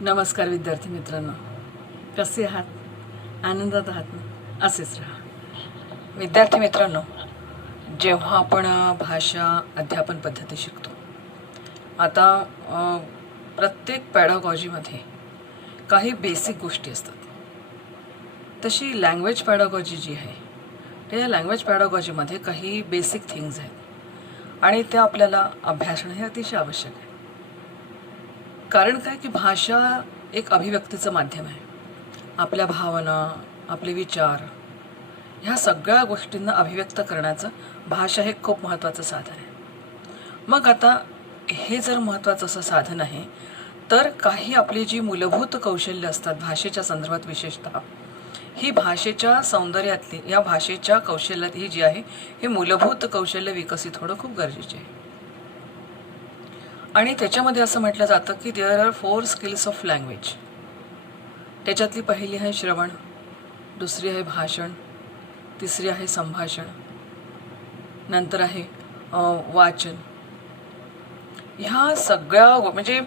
नमस्कार विद्यार्थी मित्रांनो, कसे आहात? आनंदात आहात ना? असेच राहा. विद्यार्थी मित्रांनो, जेव्हा आपण भाषा अध्यापन पद्धती शिकतो, आता प्रत्येक पॅडागॉजीमध्ये काही बेसिक गोष्टी असतात. तशी लँग्वेज पॅडागॉजी जी आहे, त्या लँग्वेज पॅडागॉजीमध्ये काही बेसिक थिंग्स आहेत आणि त्या आपल्याला अभ्यासणं हे अतिशय आवश्यक आहे. कारण काय की भाषा एक अभिव्यक्तीचं माध्यम आहे. आपल्या भावना, आपले विचार ह्या सगळ्या गोष्टींना अभिव्यक्त करण्याचं भाषा हे खूप महत्त्वाचं साधन आहे. मग आता हे जर महत्त्वाचं असं साधन आहे, तर काही आपली जी मूलभूत कौशल्य असतात भाषेच्या संदर्भात, विशेषतः ही भाषेच्या सौंदर्यातली, या भाषेच्या कौशल्यात ही जी आहे, हे मूलभूत कौशल्य विकसित होणं खूप गरजेचे आहे. आणि त्याच्यामध्ये असं म्हटलं जातं की there are 4 skills of language. त्याच्यातली पहिली आहे श्रवण, दुसरी आहे भाषण, तिसरी आहे संभाषण, नंतर आहे वाचन. ह्या सगळ्या म्हणजे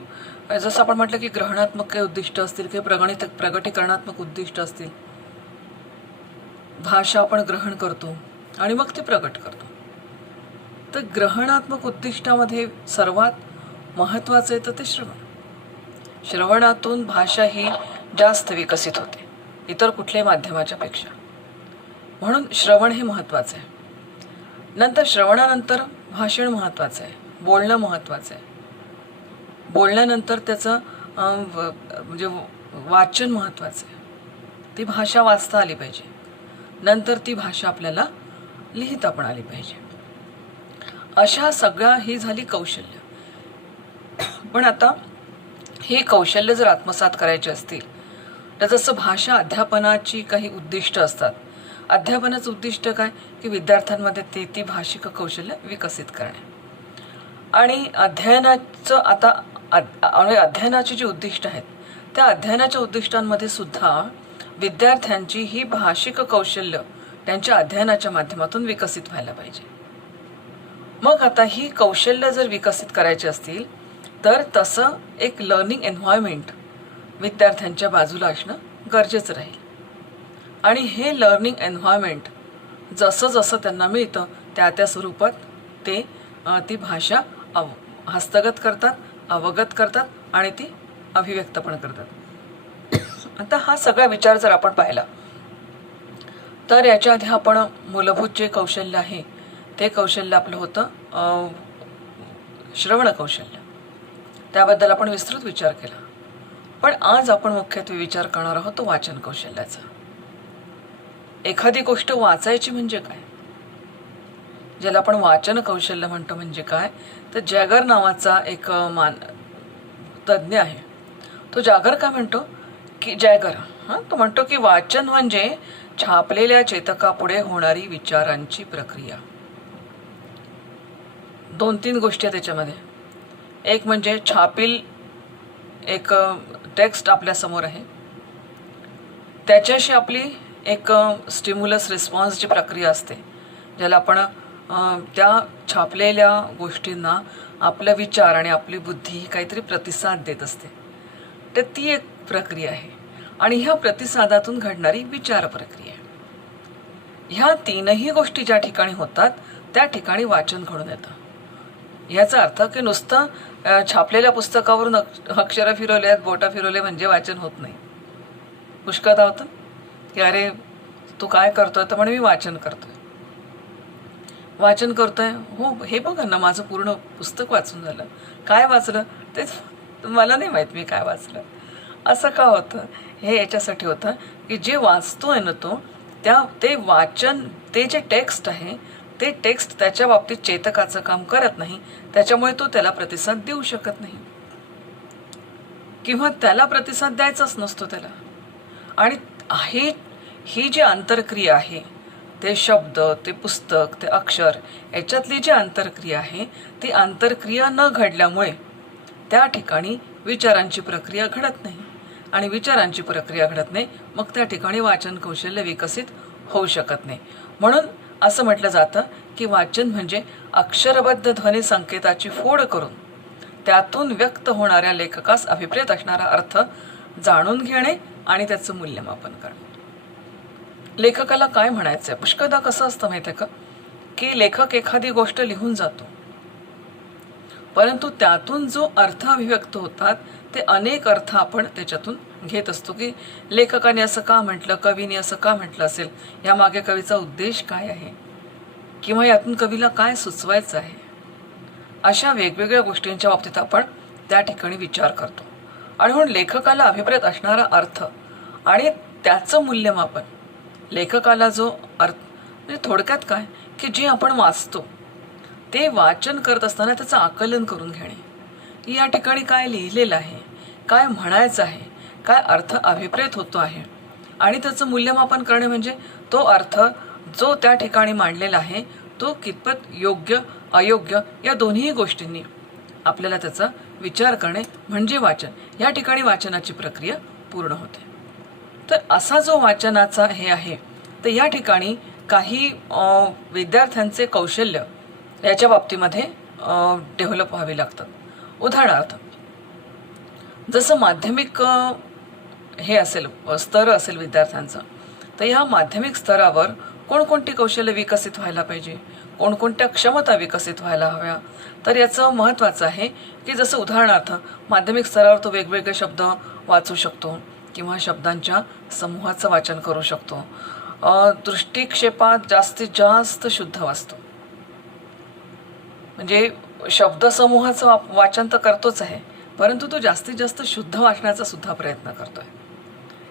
जसं आपण म्हटलं की ग्रहणात्मक काही उद्दिष्ट असतील, काही प्रगटीकरणात्मक उद्दिष्ट असतील. भाषा आपण ग्रहण करतो आणि मग ती प्रगट करतो. तर ग्रहणात्मक उद्दिष्टामध्ये सर्वात महत्त्वाचं आहे तर ते श्रवण. श्रवणातून भाषा ही जास्त विकसित होते इतर कुठल्याही माध्यमाच्या पेक्षा. म्हणून श्रवण हे महत्त्वाचं आहे. नंतर श्रवणानंतर भाषण महत्त्वाचं आहे, बोलणं महत्त्वाचं आहे. बोलण्यानंतर त्याचं म्हणजे वाचन महत्त्वाचं आहे. ती भाषा वाचता आली पाहिजे. नंतर ती भाषा आपल्याला लिहिता पण आली पाहिजे. अशा सगळ्या ही झाली कौशल्य. पण आता हे कौशल्य जर आत्मसात करायचे असतील तर जसं भाषा अध्यापनाची काही उद्दिष्ट असतात. अध्यापनाचं उद्दिष्ट काय की विद्यार्थ्यांमध्ये ती भाषिक कौशल्य विकसित करणे. आणि अध्ययनाचं आता अध्ययनाची जी उद्दिष्ट आहेत, त्या अध्ययनाच्या उद्दिष्टांमध्ये सुद्धा विद्यार्थ्यांची ही भाषिक कौशल्य त्यांच्या अध्ययनाच्या माध्यमातून विकसित व्हायला पाहिजे. मग आता ही कौशल्य जर विकसित करायची असतील तर तसं एक लर्निंग एन्व्हायरमेंट विद्यार्थ्यांच्या बाजूला असणं गरजेचं राहील. आणि हे लर्निंग एन्व्हायरमेंट जसं जसं त्यांना मिळतं त्या स्वरूपात ते ती भाषा हस्तगत करतात, अवगत करतात आणि ती अभिव्यक्त पण करतात. आता हा सगळा विचार जर आपण पाहिला तर याच्या आधी आपण मूलभूत जे कौशल्य आहे ते कौशल्य आपलं होतं श्रवण कौशल्य. त्याबद्दल आपण विस्तृत विचार केला. पण आज आपण मुख्यत्वे विचार करणार आहोत तो वाचन कौशल्याचा. एखादी गोष्ट वाचायची म्हणजे काय, ज्याला आपण वाचन कौशल्य म्हणतो, म्हणजे काय तर जॅगर नावाचा एक तज्ज्ञ आहे. तो जॅगर काय म्हणतो की तो म्हणतो की वाचन म्हणजे छापलेल्या चेतकापुढे होणारी विचारांची प्रक्रिया. 2-3 गोष्टी आहेत त्याच्यामध्ये. एक म्हणजे छापील एक टेक्स्ट आपल्यासमोर आहे, त्याच्याशी आपली एक स्टिम्युलस रिस्पॉन्सची प्रक्रिया असते, ज्याला आपण त्या छापलेल्या गोष्टींना आपला विचार आणि आपली बुद्धी काहीतरी प्रतिसाद देत असते. तर ती एक प्रक्रिया आहे. आणि ह्या प्रतिसादातून घडणारी विचार प्रक्रिया. ह्या 3ही गोष्टी ज्या ठिकाणी होतात त्या ठिकाणी वाचन घडून येतं. ह्याचा अर्थ की नुसतं छापलेल्या पुस्तकावरून अक्षरं फिरवले आहेत, बोटं फिरवले म्हणजे वाचन होत नाही. पुष्कळदा होतं की अरे तू काय करतोय, तर म्हणे मी वाचन करतोय. वाचन करतोय, हो हे बघा ना माझं पूर्ण पुस्तक वाचून झालं. काय वाचलं ते मला नाही माहीत मी काय वाचलं. असं का होतं? हे याच्यासाठी होतं की जे वाचतोय ना ते वाचन, ते जे टेक्स्ट आहे ते टेक्स्ट त्याच्या बाबतीत चेतकाचं काम करत नाही. त्याच्यामुळे तो त्याला प्रतिसाद देऊ शकत नाही किंवा त्याला प्रतिसाद द्यायचाच नसतो त्याला. आणि ही जी आंतरक्रिया आहे, ते शब्द, ते पुस्तक, ते अक्षर, याच्यातली जी आंतरक्रिया आहे ती आंतरक्रिया न घडल्यामुळे त्या ठिकाणी विचारांची प्रक्रिया घडत नाही. आणि विचारांची प्रक्रिया घडत नाही, मग त्या ठिकाणी वाचन कौशल्य विकसित होऊ शकत नाही. म्हणून असं म्हटलं जातं की वाचन म्हणजे अक्षरबद्ध ध्वनी संकेताची फोड करून त्यातून व्यक्त होणाऱ्या लेखकास अभिप्रेत असणारा अर्थ जाणून घेणे आणि त्याचं मूल्यमापन करणे. लेखकाला काय म्हणायचंय? पुष्कळदा कसं असतं माहितीये का, की लेखक एखादी गोष्ट लिहून जातो, परंतु त्यातून जो अर्थ अभिव्यक्त होतात ते अनेक अर्थ आपण त्याच्यातून घेत असतो, की लेखकाने असं का म्हटलं, कवीने असं का म्हटलं असेल, यामागे कवीचा उद्देश काय आहे, किंवा यातून कवीला काय सुचवायचं आहे. अशा वेगवेगळ्या गोष्टींच्या बाबतीत आपण त्या ठिकाणी विचार करतो. आणि म्हणून लेखकाला अभिप्रेत असणारा अर्थ आणि त्याचं मूल्यमापन, लेखकाला जो अर्थ म्हणजे थोडक्यात काय, की जे आपण वाचतो ते वाचन करत असताना त्याचं आकलन करून घेणे, की या ठिकाणी काय लिहिलेलं आहे, काय म्हणायचं आहे, काय अर्थ अभिप्रेत होतो आहे, आणि त्याचं मूल्यमापन करणे म्हणजे तो अर्थ जो त्या ठिकाणी मांडलेला आहे तो कितपत योग्य अयोग्य या दोन्ही गोष्टींनी आपल्याला त्याचा विचार करणे म्हणजे वाचन. या ठिकाणी वाचनाची प्रक्रिया पूर्ण होते. तर असा जो वाचनाचा हे आहे, तर या ठिकाणी काही विद्यार्थ्यांचे कौशल्य याच्या बाबतीमध्ये डेव्हलप व्हावे लागतात. उदाहरणार्थ, जसं माध्यमिक हे असेल, स्तर असेल विद्यार्थ्यांचा, तर ह्या माध्यमिक स्तरावर कोणकोणती कौशल्य विकसित व्हायला पाहिजे, कोणकोणत्या क्षमता विकसित व्हायला हव्या, तर याचं महत्त्वाचं आहे, की जसं उदाहरणार्थ माध्यमिक स्तरावर तो वेगवेगळे शब्द वाचू शकतो किंवा शब्दांच्या समूहाचं वाचन करू शकतो. दृष्टिक्षेपात जास्तीत जास्त शुद्ध वाचतो, म्हणजे शब्दसमूहाचं वाचन तर करतोच आहे, परंतु तो जास्तीत जास्त शुद्ध वाचण्याचा सुद्धा प्रयत्न करतोय.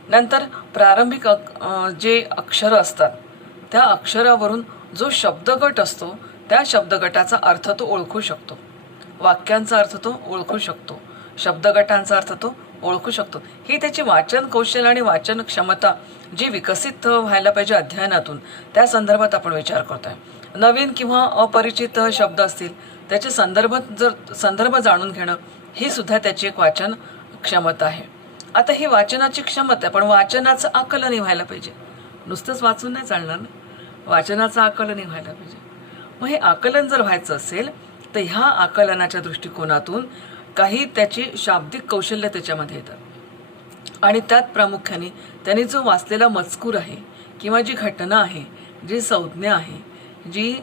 नंतर प्रारंभिक जे अक्षरं असतात त्या अक्षरावरून जो शब्दगट असतो त्या शब्दगटाचा अर्थ तो ओळखू शकतो, वाक्यांचा अर्थ तो ओळखू शकतो, शब्दगटांचा अर्थ तो ओळखू शकतो. ही त्याची वाचन कौशल्य आणि वाचन क्षमता जी विकसित व्हायला पाहिजे अध्ययनातून, त्या संदर्भात आपण विचार करतोय. नवीन किंवा अपरिचित शब्द असतील त्याचे संदर्भ जाणून घेणं ही सुद्धा त्याची एक वाचन क्षमता आहे. आता ही वाचनाची क्षमता आहे, पण वाचनाचं आकलनही व्हायला पाहिजे. नुसतंच वाचून नाही चालणार ना, वाचनाचं आकलनही व्हायला पाहिजे. मग हे आकलन जर व्हायचं असेल तर ह्या आकलनाच्या दृष्टिकोनातून काही त्याची शाब्दिक कौशल्य त्याच्यामध्ये येतात, आणि त्यात प्रामुख्याने त्यांनी जो वाचलेला मजकूर आहे किंवा जी घटना आहे, जी संज्ञा आहे, जी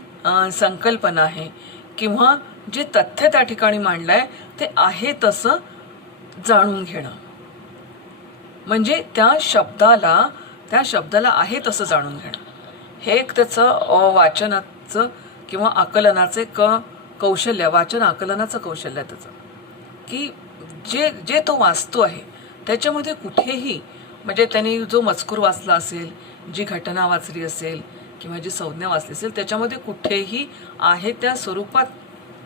संकल्पना आहे किंवा जे तथ्य त्या ठिकाणी मांडलंय ते आहे तसं जाणून घेणं, म्हणजे त्या शब्दाला आहे तसं जाणून घेणं, हे एक त्याचं वाचनाचं किंवा आकलनाचे कौशल्य, वाचन आकलनाचं कौशल्य आहे त्याचं, की जे तो वाचतो आहे त्याच्यामध्ये कुठेही, म्हणजे त्यांनी जो मजकूर वाचला असेल, जी घटना वाचली असेल किंवा जी संज्ञा वाचली असेल, त्याच्यामध्ये कुठेही आहे त्या स्वरूपात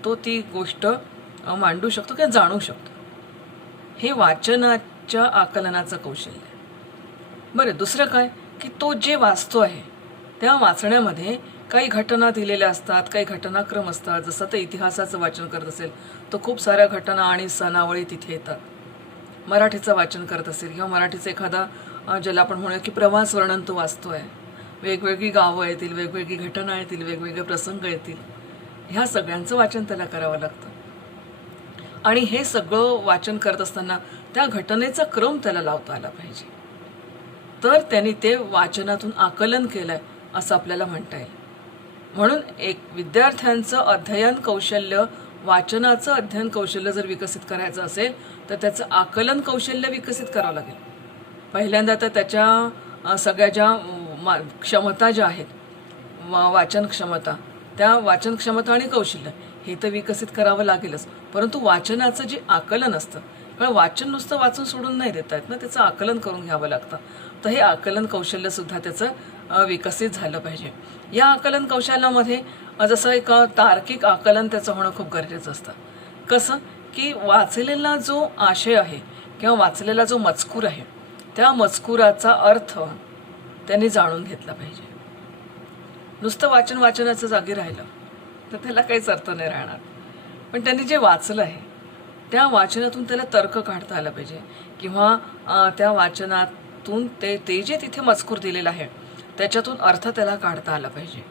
तो ती गोष्ट मांडू शकतो किंवा जाणू शकतो. हे वाचनाच्या आकलनाचं कौशल्य आहे. बरं, दुसरं काय, की तो जे वाचतो आहे त्या वाचण्यामध्ये काही घटना दिलेल्या असतात, काही घटनाक्रम असतात. जसं ते इतिहासाचं वाचन करत असेल तर खूप साऱ्या घटना आणि सणावळी तिथे येतात. मराठीचं वाचन करत असेल किंवा मराठीचं एखादा ज्याला आपण म्हणूया की प्रवास वर्णन तो वाचतोय, वेगवेगळी गावं येतील, वेगवेगळी घटना येतील, वेगवेगळे प्रसंग येतील, ह्या सगळ्यांचं वाचन त्याला करावं लागतं. आणि हे सगळं वाचन करत असताना त्या घटनेचा क्रम त्याला लावता आला पाहिजे, तर त्यांनी ते वाचनातून आकलन केलंय असं आपल्याला म्हणता येईल. म्हणून एक विद्यार्थ्यांचं अध्ययन कौशल्य, वाचनाचं अध्ययन कौशल्य जर विकसित करायचं असेल तर त्याचं आकलन कौशल्य विकसित करावं लागेल. पहिल्यांदा तर त्याच्या सगळ्या ज्या क्षमता ज्या आहेत, वाचन क्षमता, त्या वाचन क्षमता आणि कौशल्य हे तर विकसित करावं लागेलच, परंतु वाचनाचं जे आकलन असतं, कारण वाचन नुसतं वाचून सोडून नाही देता येत ना, त्याचं आकलन करून घ्यावं लागतं. तर हे आकलन कौशल्यसुद्धा त्याचं विकसित झालं पाहिजे. या आकलन कौशल्यामध्ये जसं एक तार्किक आकलन त्याचं होणं खूप गरजेचं असतं. कसं, की वाचलेला जो आशय आहे किंवा वाचलेला जो मजकूर आहे त्या मजकुराचा अर्थ त्यांनी जाणून घेतला पाहिजे. नुसतं वाचनाचं जागी राहिलं तर त्याला काहीच अर्थ नाही राहणार. पण त्यांनी जे वाचलं आहे त्या वाचनातून त्याला तर्क काढता आला पाहिजे, किंवा त्या वाचनातून ते जे तिथे मजकूर दिलेला आहे त्याच्यातून अर्थ त्याला काढता आला पाहिजे.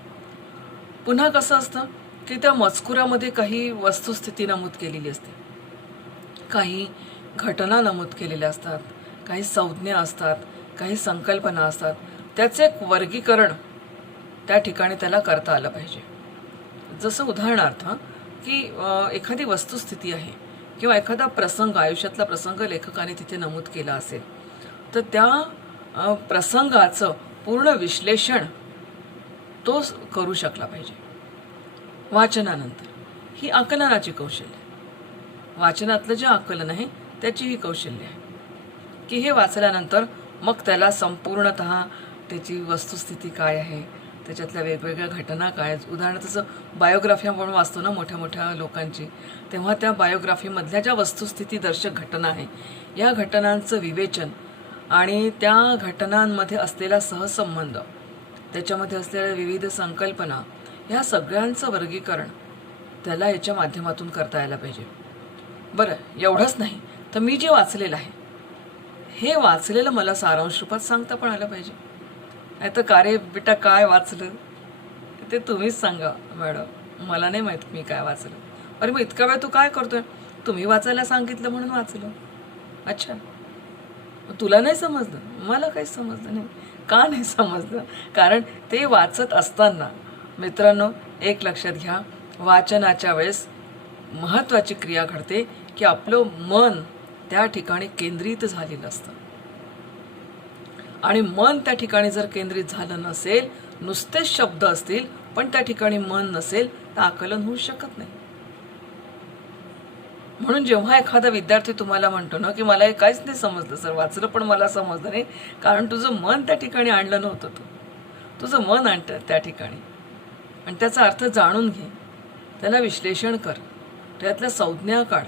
पुन्हा कसं असतं की त्या मजकुरामध्ये काही वस्तुस्थिती नमूद केलेली असते, काही घटना नमूद केलेल्या असतात, काही संज्ञा असतात, काही संकल्पना असतात. त्याचे एक वर्गीकरण त्या ठिकाणी त्याला करता आलं पाहिजे. जसं उदाहरणार्थ की एखादी वस्तुस्थिती आहे किंवा एखादा प्रसंग, आयुष्यातला प्रसंग लेखकाने तिथे नमूद केला असेल, तर त्या प्रसंगाचं पूर्ण विश्लेषण तो करू शकला पाहिजे. वाचनानंतर ही आकलनाची कौशल्य, वाचनातलं जे आकलन आहे त्याची ही कौशल्य आहे की हे वाचल्यानंतर मग त्याला संपूर्णतः त्याची वस्तुस्थिती काय आहे, त्याच्यातल्या वेगवेगळ्या घटना काय. उदाहरणार्थ जसं बायोग्राफी आपण वाचतो ना मोठ्या मोठ्या लोकांची, तेव्हा त्या बायोग्राफीमधल्या ज्या वस्तुस्थितीदर्शक घटना आहे या घटनांचं विवेचन आणि त्या घटनांमध्ये असलेला सहसंबंध, त्याच्यामध्ये असलेल्या विविध संकल्पना, ह्या सगळ्यांचं वर्गीकरण त्याला याच्या माध्यमातून करता यायला पाहिजे. बरं, एवढंच नाही तर मी जे वाचलेलं आहे हे वाचलेलं मला सारांश रूपात सांगता पण आलं पाहिजे. नाही तर का रे बेटा काय वाचलं ते तुम्हीच सांगा मॅडम, मला नाही माहीत मी काय वाचलं. अरे मग इतका वेळ तू काय करतोय? तुम्ही वाचायला सांगितलं म्हणून वाचलं. अच्छा, तुला नाही समजलं? मला काहीच समजलं नाही. का नाही समजलं? कारण ते वाचत असताना मित्रांनो एक लक्षात घ्या, वाचनाच्या वेळेस महत्त्वाची क्रिया घडते की आपलं मन त्या ठिकाणी केंद्रित झालेलं असतं. आणि मन त्या ठिकाणी जर केंद्रित झालं नसेल, नुसतेच शब्द असतील पण त्या ठिकाणी मन नसेल, तर आकलन होऊ शकत नाही. म्हणून जेव्हा एखादा विद्यार्थी तुम्हाला म्हणतो ना की मला हे काहीच नाही समजलं सर, वाचलं पण मला समजलं नाही, कारण तुझं मन त्या ठिकाणी आणलं नव्हतं. तुझं मन आणतं त्या ठिकाणी आणि त्याचा अर्थ जाणून घे, त्याला विश्लेषण कर, त्यातल्या संज्ञा काढ,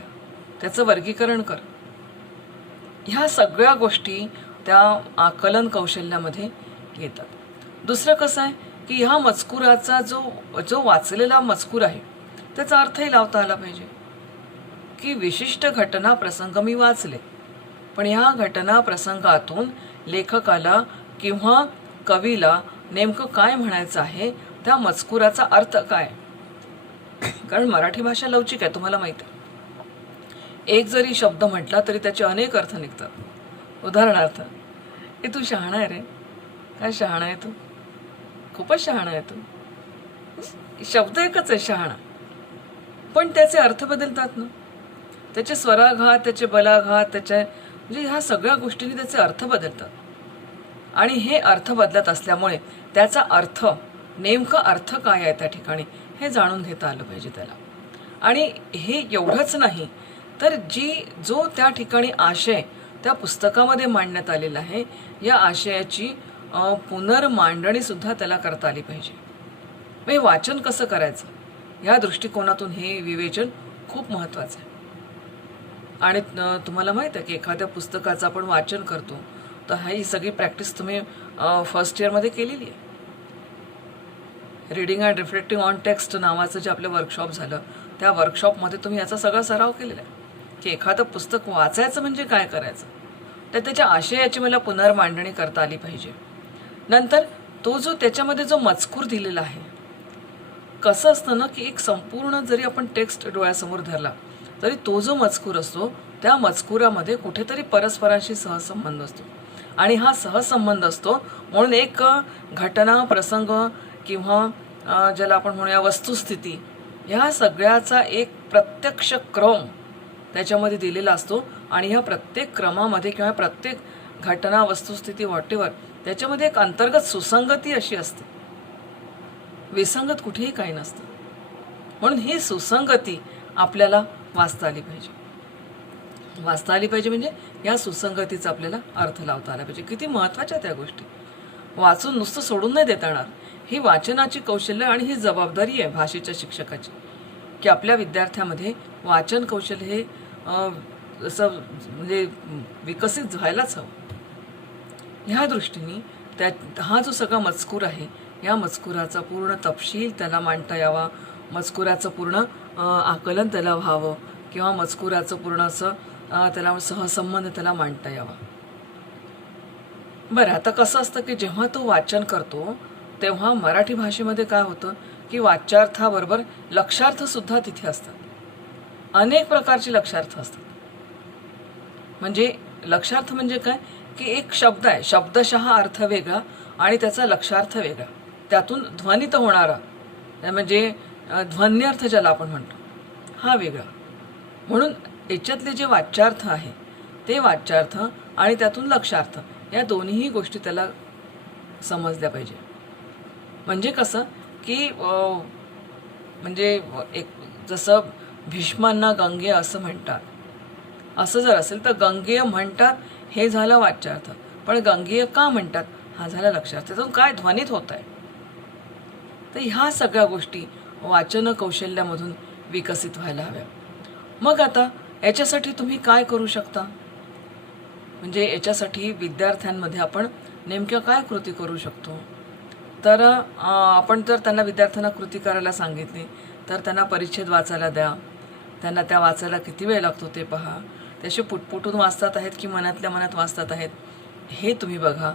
त्याचं वर्गीकरण कर. ह्या सगळ्या गोष्टी त्या आकलन कौशल्यामध्ये येतात. दुसरं कसं आहे की ह्या मजकुराचा जो वाचलेला मजकूर आहे त्याचा अर्थही लावता आला पाहिजे. की विशिष्ट घटना प्रसंग मी वाचले, पण ह्या घटना प्रसंगातून लेखकाला किंवा कवीला नेमकं काय म्हणायचं आहे, त्या मजकुराचा अर्थ काय. कारण मराठी भाषा लवचिक आहे, तुम्हाला माहिती आहे. एक जरी शब्द म्हटला तरी त्याचे अनेक अर्थ निघतात. उदाहरणार्थ, ए तू शहाणा आहे रे, काय शहाणा आहे तू, खूपच शहाणा आहे तू. शब्द एकच आहे शहाणा, पण त्याचे अर्थ बदलतात ना. त्याचे स्वराघात, त्याचे बलाघात, म्हणजे ह्या सगळ्या गोष्टींनी त्याचे अर्थ बदलतात. आणि हे अर्थ बदलत असल्यामुळे त्याचा अर्थ, नेमका अर्थ काय आहे त्या ठिकाणी हे जाणून घेता आलं पाहिजे त्याला. आणि हे एवढंच नाही तर जो त्या ठिकाणी आशय त्या पुस्तकामध्ये मांडण्यात आलेला आहे, या आशयाची पुनर्मांडणी सुद्धा त्याला करता आली पाहिजे. हे वाचन कसं करायचं या दृष्टिकोनातून हे विवेचन खूप महत्त्वाचं आहे. आणि तुम्हाला माहीत आहे की एखाद्या पुस्तकाचं आपण वाचन करतो तर ही सगळी प्रॅक्टिस तुम्ही फर्स्ट इयरमध्ये केलेली आहे. Reading and reflecting on text नावाचं जे आपलं वर्कशॉप झालं, त्या वर्कशॉपमध्ये तुम्ही याचा सगळा सराव केलेला आहे की एखादं पुस्तक वाचायचं म्हणजे काय करायचं, तर त्याच्या आशयाची मला पुनर्मांडणी करता आली पाहिजे. नंतर त्याच्यामध्ये जो मजकूर दिलेला आहे, कसं असतं ना की एक संपूर्ण जरी आपण टेक्स्ट डोळ्यासमोर धरला तरी तो जो मजकूर असतो त्या मजकुरामध्ये कुठेतरी परस्परांशी सहसंबंध असतो. आणि हा सहसंबंध असतो म्हणून एक घटना, प्रसंग किंवा ज्याला आपण म्हणूया वस्तुस्थिती, ह्या सगळ्याचा एक प्रत्यक्ष क्रम त्याच्यामध्ये दिलेला असतो. आणि ह्या प्रत्येक क्रमामध्ये किंवा प्रत्येक घटना, वस्तुस्थिती, व्हॉटेवर, त्याच्यामध्ये एक अंतर्गत सुसंगती अशी असते. विसंगत कुठेही काही नसतं. म्हणून ही सुसंगती आपल्याला वाचता आली पाहिजे. वाचता आली पाहिजे म्हणजे या सुसंगतीचा आपल्याला अर्थ लावता आला पाहिजे. किती महत्त्वाच्या त्या गोष्टी. वाचून नुसतं सोडून नाही देता येणार. ही वाचनाची कौशल्य आणि ही जबाबदारी आहे भाषेच्या शिक्षकाची की आपल्या विद्यार्थ्यामध्ये वाचन कौशल्य हे असं म्हणजे विकसित व्हायलाच हवं. ह्या दृष्टीने हा जो सगळा मजकूर आहे, या मजकुराचा पूर्ण तपशील त्याला मांडता यावा, मजकुराचं पूर्ण आकलन त्याला व्हावं किंवा मजकुराचं पूर्ण असं त्याला सहसंबंध त्याला मांडता यावा. बरं, आता कसं असतं की जेव्हा तो वाचन करतो तेव्हा मराठी भाषेमध्ये काय होतं की वाच्यार्थाबरोबर लक्षार्थसुद्धा तिथे असतात. अनेक प्रकारचे लक्षार्थ असतात. म्हणजे लक्षार्थ म्हणजे काय की एक शब्द आहे, शब्दशः अर्थ वेगळा आणि त्याचा लक्षार्थ वेगळा, त्यातून ध्वनित होणारा म्हणजे ध्वन्यर्थ ज्याला आपण म्हणतो हा वेगळा. म्हणून याच्यातले जे वाच्यार्थ आहे ते वाच्यार्थ आणि त्यातून लक्षार्थ या दोन्हीही गोष्टी त्याला समजल्या पाहिजे. म्हणजे कसं की म्हणजे एक जसं भीष्मांना गंगे असं म्हणतात, असं जर असेल तर गंगेय म्हणतात हे झालं वाच्यार्थ, पण गंगेय का म्हणतात हा झाला लक्षार्थ. त्यातून काय ध्वनित होत आहे. तर ह्या सगळ्या गोष्टी वाचन कौशल्यामधून विकसित व्हायला हव्या. मग आता याच्यासाठी तुम्ही काय करू शकता, म्हणजे याच्यासाठी विद्यार्थ्यांमध्ये आपण नेमक्या काय कृती करू शकतो. तर आपण जर त्यांना विद्यार्थ्यांना कृती करायला सांगितली तर त्यांना परिच्छेद वाचायला द्या. त्यांना त्या वाचायला किती वेळ लागतो ते पहा. त्याशी पुटपुटून वाचतात आहेत की मनातल्या मनात वाचतात आहेत हे तुम्ही बघा.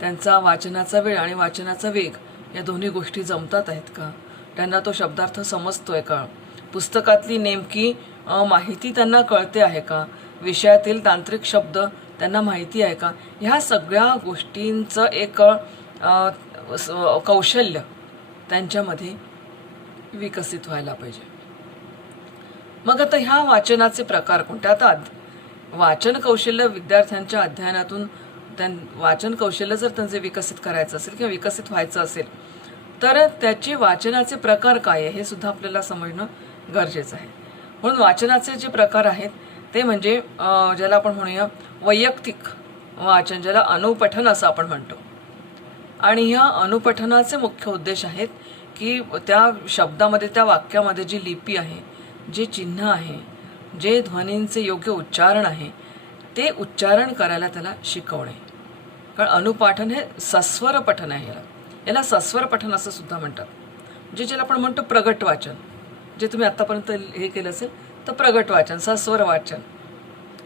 त्यांचा वाचनाचा वेळ आणि वाचनाचा वेग या दोन्ही गोष्टी जमतात आहेत का, त्यांना तो शब्दार्थ समजतोय का, पुस्तकातली नेमकी माहिती त्यांना कळते आहे का, विषयातील तांत्रिक शब्द त्यांना माहिती आहे का. ह्या सगळ्या गोष्टींचं एक कौशल्य त्यांच्यामध्ये विकसित व्हायला पाहिजे. मग आता ह्या वाचनाचे प्रकार कोणते. आता वाचन कौशल्य विद्यार्थ्यांच्या अध्ययनातून वाचन कौशल्य जर त्यांचे विकसित करायचं असेल किंवा विकसित व्हायचं असेल तर त्याचे वाचनाचे प्रकार काय आहे हे सुद्धा आपल्याला समजणं गरजेचं आहे. म्हणून वाचनाचे जे प्रकार आहेत ते म्हणजे ज्याला आपण म्हणूया वैयक्तिक वाचन, ज्याला अनुपठन असं आपण म्हणतो. आणि ह्या अनुपठनाचे मुख्य उद्देश आहेत की त्या शब्दामध्ये त्या वाक्यामध्ये जी लिपी आहे, जे चिन्ह आहे, जे ध्वनींचे योग्य उच्चारण आहे ते उच्चारण करायला त्याला शिकवणे. कारण अनुपाठन हे सस्वर पठन आहे. याला सस्वर पठन असं सुद्धा म्हणतात. जे ज्याला आपण म्हणतो प्रगट वाचन, जे तुम्ही आत्तापर्यंत हे केलं असेल तर प्रगट वाचन, सस्वर वाचन.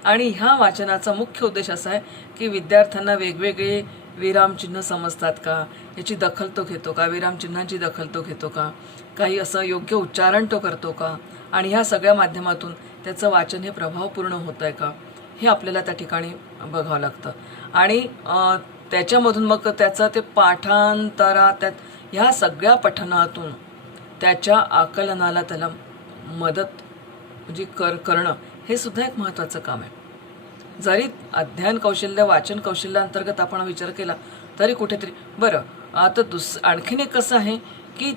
आणि ह्या वाचनाचा मुख्य उद्देश असा आहे की विद्यार्थ्यांना वेगवेगळे विरामचिन्ह समजतात का, याची दखल तो घेतो का, विरामचिन्हांची दखल तो घेतो का, काही असं योग्य उच्चारण तो करतो का, आणि ह्या सगळ्या माध्यमातून त्याचं वाचन हे प्रभावपूर्ण होत आहे का हे आपल्याला त्या ठिकाणी बघावं लागतं. आणि त्याच्यामधून मग त्याचं ते पाठांतरा त्यात ह्या सगळ्या पठणातून त्याच्या आकलनाला त्याला मदत म्हणजे करणं हे सुद्धा एक महत्त्वाचं काम आहे. जरी अध्ययन कौशल्य वाचन कौशल्याअंतर्गत आपण विचार केला तरी कुठेतरी बरं. आता आणखीन एक कसं आहे की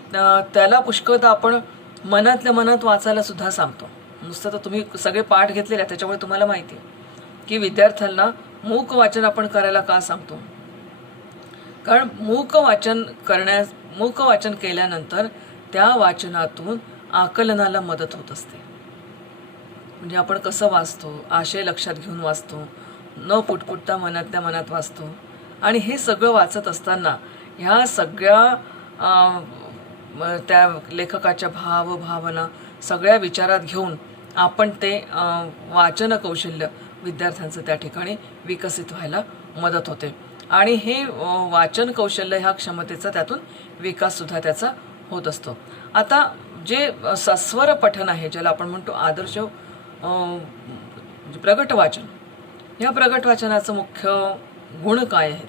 त्याला पुष्कळदा आपण मनातल्या मनात वाचायला सुद्धा सांगतो. नुसतं तर तुम्ही सगळे पाठ घेतलेले आहेत त्याच्यामुळे तुम्हाला माहिती आहे की विद्यार्थ्यांना मूक वाचन आपण करायला का सांगतो. कारण मूक वाचन केल्यानंतर त्या वाचनातून आकलनाला मदत होत असते. म्हणजे आपण कसं वाचतो, आशय लक्षात घेऊन वाचतो, न पुटपुटता मनातल्या मनात वाचतो. आणि हे सगळं वाचत असताना ह्या सगळ्या त्या लेखकाच्या भावना सगळ्या विचारात घेऊन आपण ते वाचन कौशल्य विद्यार्थ्यांचं त्या ठिकाणी विकसित व्हायला मदत होते. आणि हे वाचन कौशल्य ह्या क्षमतेचा त्यातून विकाससुद्धा त्याचा होत असतो. आता जे सस्वर पठन आहे, ज्याला आपण म्हणतो आदर्श प्रगट वाचन, ह्या प्रगट वाचनाचं मुख्य गुण काय आहेत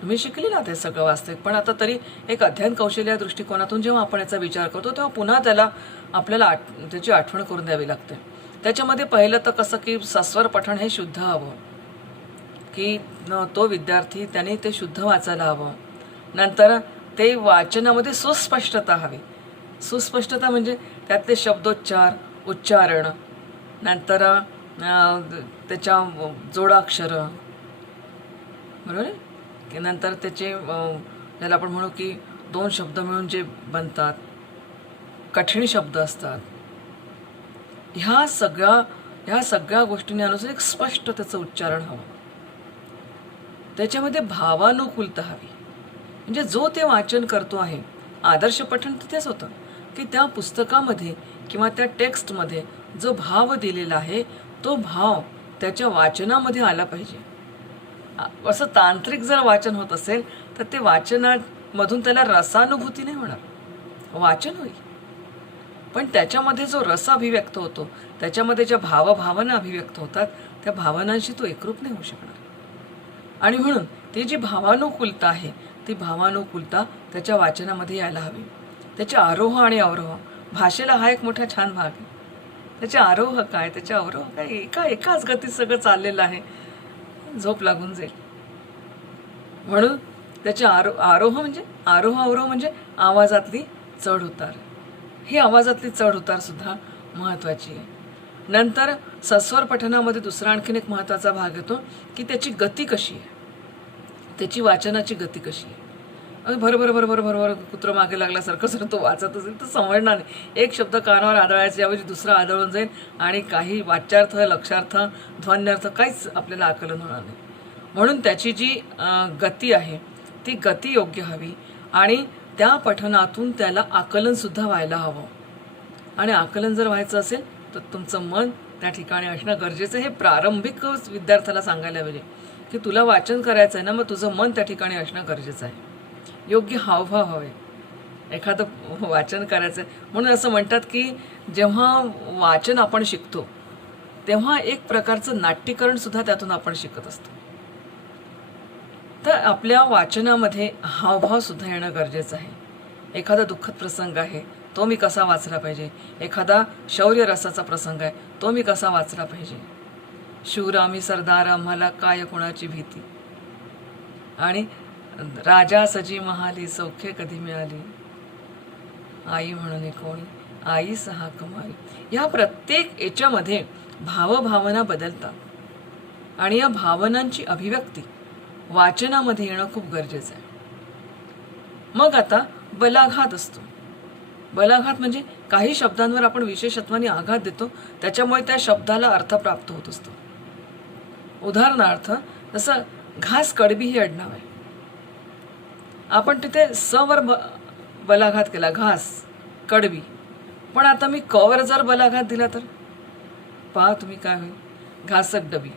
तुम्ही शिकले ना ते सगळं वास्तविक. पण आता तरी एक अध्ययन कौशल्य दृष्टिकोनातून जेव्हा आपण याचा विचार करतो तेव्हा पुन्हा आपल्याला त्याची आठवण करून द्यावी लागते. त्याच्यामध्ये पहिलं तर कसं की सस्वर पठण हे शुद्ध हवं, की तो विद्यार्थी त्याने ते शुद्ध वाचायला हवं. नंतर ते वाचनामध्ये सुस्पष्टता हवी. सुस्पष्टता म्हणजे त्यातले शब्दोच्चार, उच्चारण, नंतर त्याच्या जोडाक्षर, बरोबर आहे की नंतर त्याचे ज्याला आपण म्हणू की दोन शब्द मिळून जे बनतात, कठीण शब्द असतात, ह्या सगळ्या गोष्टींनी अनुसार एक स्पष्ट त्याचं उच्चारण हवं. त्याच्यामध्ये भावानुकूलता हवी. म्हणजे जो ते वाचन करतो आहे, आदर्श पठण तिथेच होतं की त्या पुस्तकामध्ये किंवा त्या टेक्स्टमध्ये जो भाव दिलेला आहे तो भाव त्याच्या वाचनामध्ये आला पाहिजे. असं तांत्रिक जर वाचन होत असेल तर ते वाचनामधून त्याला रसानुभूती नाही होणार, वाचन होईल पण त्याच्यामध्ये जो रस अभिव्यक्त होतो, त्याच्यामध्ये ज्या भावभावना अभिव्यक्त होतात त्या भावनांशी तो एकरूप नाही होऊ शकणार. आणि म्हणून ती जी भावानुकूलता आहे ती भावानुकूलता त्याच्या वाचनामध्ये यायला हवी. त्याचे आरोह आणि अवरोह, भाषेला हा एक मोठा छान भाग आहे. त्याचे आरोह काय, त्याचे अवरोह काय, एकाच गतीत सगळं चाललेलं आहे, झोप लागून जाईल. म्हणून त्याचे आरोह म्हणजे आरोह अवरोह म्हणजे आवाजातली चढ उतार. ही आवाजातली चढ उतार सुद्धा महत्त्वाची आहे. नंतर सस्वर पठनामध्ये दुसरा आणखीन एक महत्त्वाचा भाग येतो की त्याची गती कशी आहे, त्याची वाचनाची गती कशी आहे. भरभर भरभर भरभर कुत्रं मागे लागल्यासारखं जर तो वाचत असेल तर समजणार नाही. एक शब्द कानावर आदळायच्या ऐवजी दुसरा आदळून जाईल आणि काही वाच्यार्थ, लक्षार्थ, ध्वन्यर्थ काहीच आपल्याला आकलन होणार नाही. म्हणून त्याची जी गती आहे ती गती योग्य हवी आणि त्या पठनातून त्याला आकलनसुद्धा व्हायला हवं. आणि आकलन जर व्हायचं असेल तर तुमचं मन त्या ठिकाणी असणं गरजेचं. हे प्रारंभिक विद्यार्थ्याला सांगायला पाहिजे की तुला वाचन करायचं आहे ना, मग तुझं मन त्या ठिकाणी असणं गरजेचं आहे. योग्य हावभाव हवे एखादं वाचन करायचं आहे. म्हणून असं म्हणतात की जेव्हा वाचन आपण शिकतो तेव्हा एक प्रकारचं नाट्यीकरणसुद्धा त्यातून आपण शिकत असतो. तर आपल्या वाचनामध्ये हावभावसुद्धा येणं गरजेचं आहे. एखादा दुःखद प्रसंग आहे तो मी कसा वाचला पाहिजे, एखादा शौर्य रसाचा प्रसंग आहे तो मी कसा वाचला पाहिजे. शूर आम्ही सरदार, आम्हाला काय कोणाची भीती, आणि राजा सजी महाली, सौख्य कधी मिळाली, आई म्हणून कोणी, आई सहा कमाली. या प्रत्येक याच्यामध्ये भावभावना बदलतात आणि या भावनांची अभिव्यक्ती वाचनामध्ये येणं खूप गरजेचं आहे. मग आता बलाघात असतो. बलाघात म्हणजे काही शब्दांवर आपण विशेषत्वाने आघात देतो, त्याच्यामुळे त्या शब्दाला अर्थ प्राप्त होत असतो. उदाहरणार्थ जसं घास कडबी हे आडनाव आहे, आपण तिथे स वर बलाघात केला, घास कडबी. पण आता मी क वर जर बलाघात दिला तर पहा तुम्ही काय होईल, घासक डबी.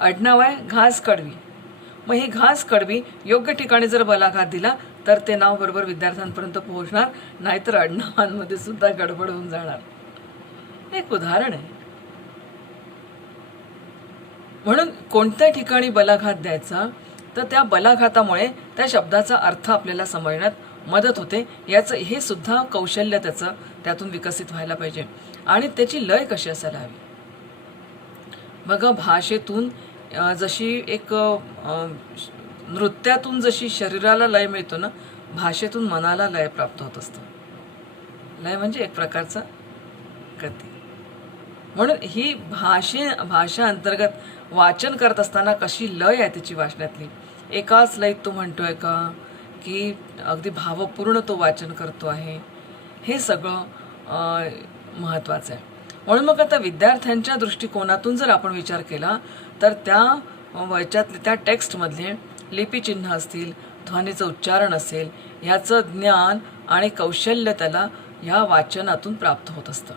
आडनाव आहे घास कडवी. मग ही घास कडवी योग्य ठिकाणी जर बलाघात दिला तर ते नाव बरोबर विद्यार्थ्यांपर्यंत पोहोचणार, नाहीतर आडनावांमध्ये सुद्धा गडबड होऊन जाणार. एक उदाहरण आहे. म्हणून कोणत्या ठिकाणी बलाघात द्यायचा तर त्या बलाघातामुळे त्या शब्दाचा अर्थ आपल्याला समजण्यात मदत होते. याचं हे सुद्धा कौशल्य त्याचं त्यातून विकसित व्हायला पाहिजे. आणि त्याची लय कशी असायला हवी. बघा, भाषेतून जशी एक नृत्यातून जशी शरीराला लय मिळतो ना, भाषेतून मनाला लय प्राप्त होत असतं. लय म्हणजे एक प्रकारचा गती. म्हणून ही भाषा अंतर्गत वाचन करत असताना कशी लय आहे त्याची वाचण्यातली, एकाच लयीत तो म्हणतोय का की अगदी भावपूर्ण तो वाचन करतो आहे, हे सगळं महत्त्वाचं आहे. म्हणून मग आता विद्यार्थ्यांच्या दृष्टिकोनातून जर आपण विचार केला तर त्या वयाच्यातले त्या टेक्स्टमधले लिपीचिन्ह असतील, ध्वनीचं उच्चारण असेल, ह्याचं ज्ञान आणि कौशल्य त्याला ह्या वाचनातून प्राप्त होत असतं.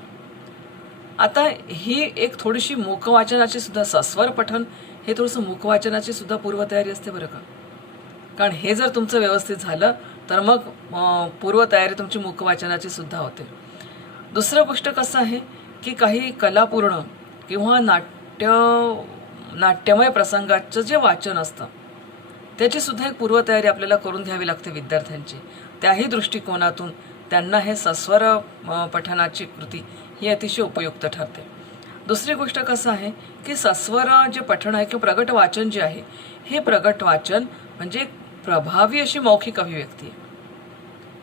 आता ही एक थोडीशी मूकवाचनाची सुद्धा, सस्वर पठन हे थोडंसं मूकवाचनाची सुद्धा पूर्वतयारी असते बरं का. कारण हे जर तुमचं व्यवस्थित झालं तर मग पूर्वतयारी तुमची मूकवाचनाची सुद्धा होते. दुसरं गोष्ट कसं आहे की काही कलापूर्ण किंवा नाट्यमय प्रसंगाचं जे वाचन असतं त्याची सुद्धा एक पूर्वतयारी आपल्याला करून घ्यावी लागते विद्यार्थ्यांची. त्याही दृष्टिकोनातून त्यांना हे सस्वर पठनाची कृती ही अतिशय उपयुक्त ठरते. दुसरी गोष्ट कसं आहे की सस्वर जे पठण आहे किंवा प्रगट वाचन जे आहे, हे प्रगट वाचन म्हणजे एक प्रभावी अशी मौखिक अभिव्यक्ती आहे.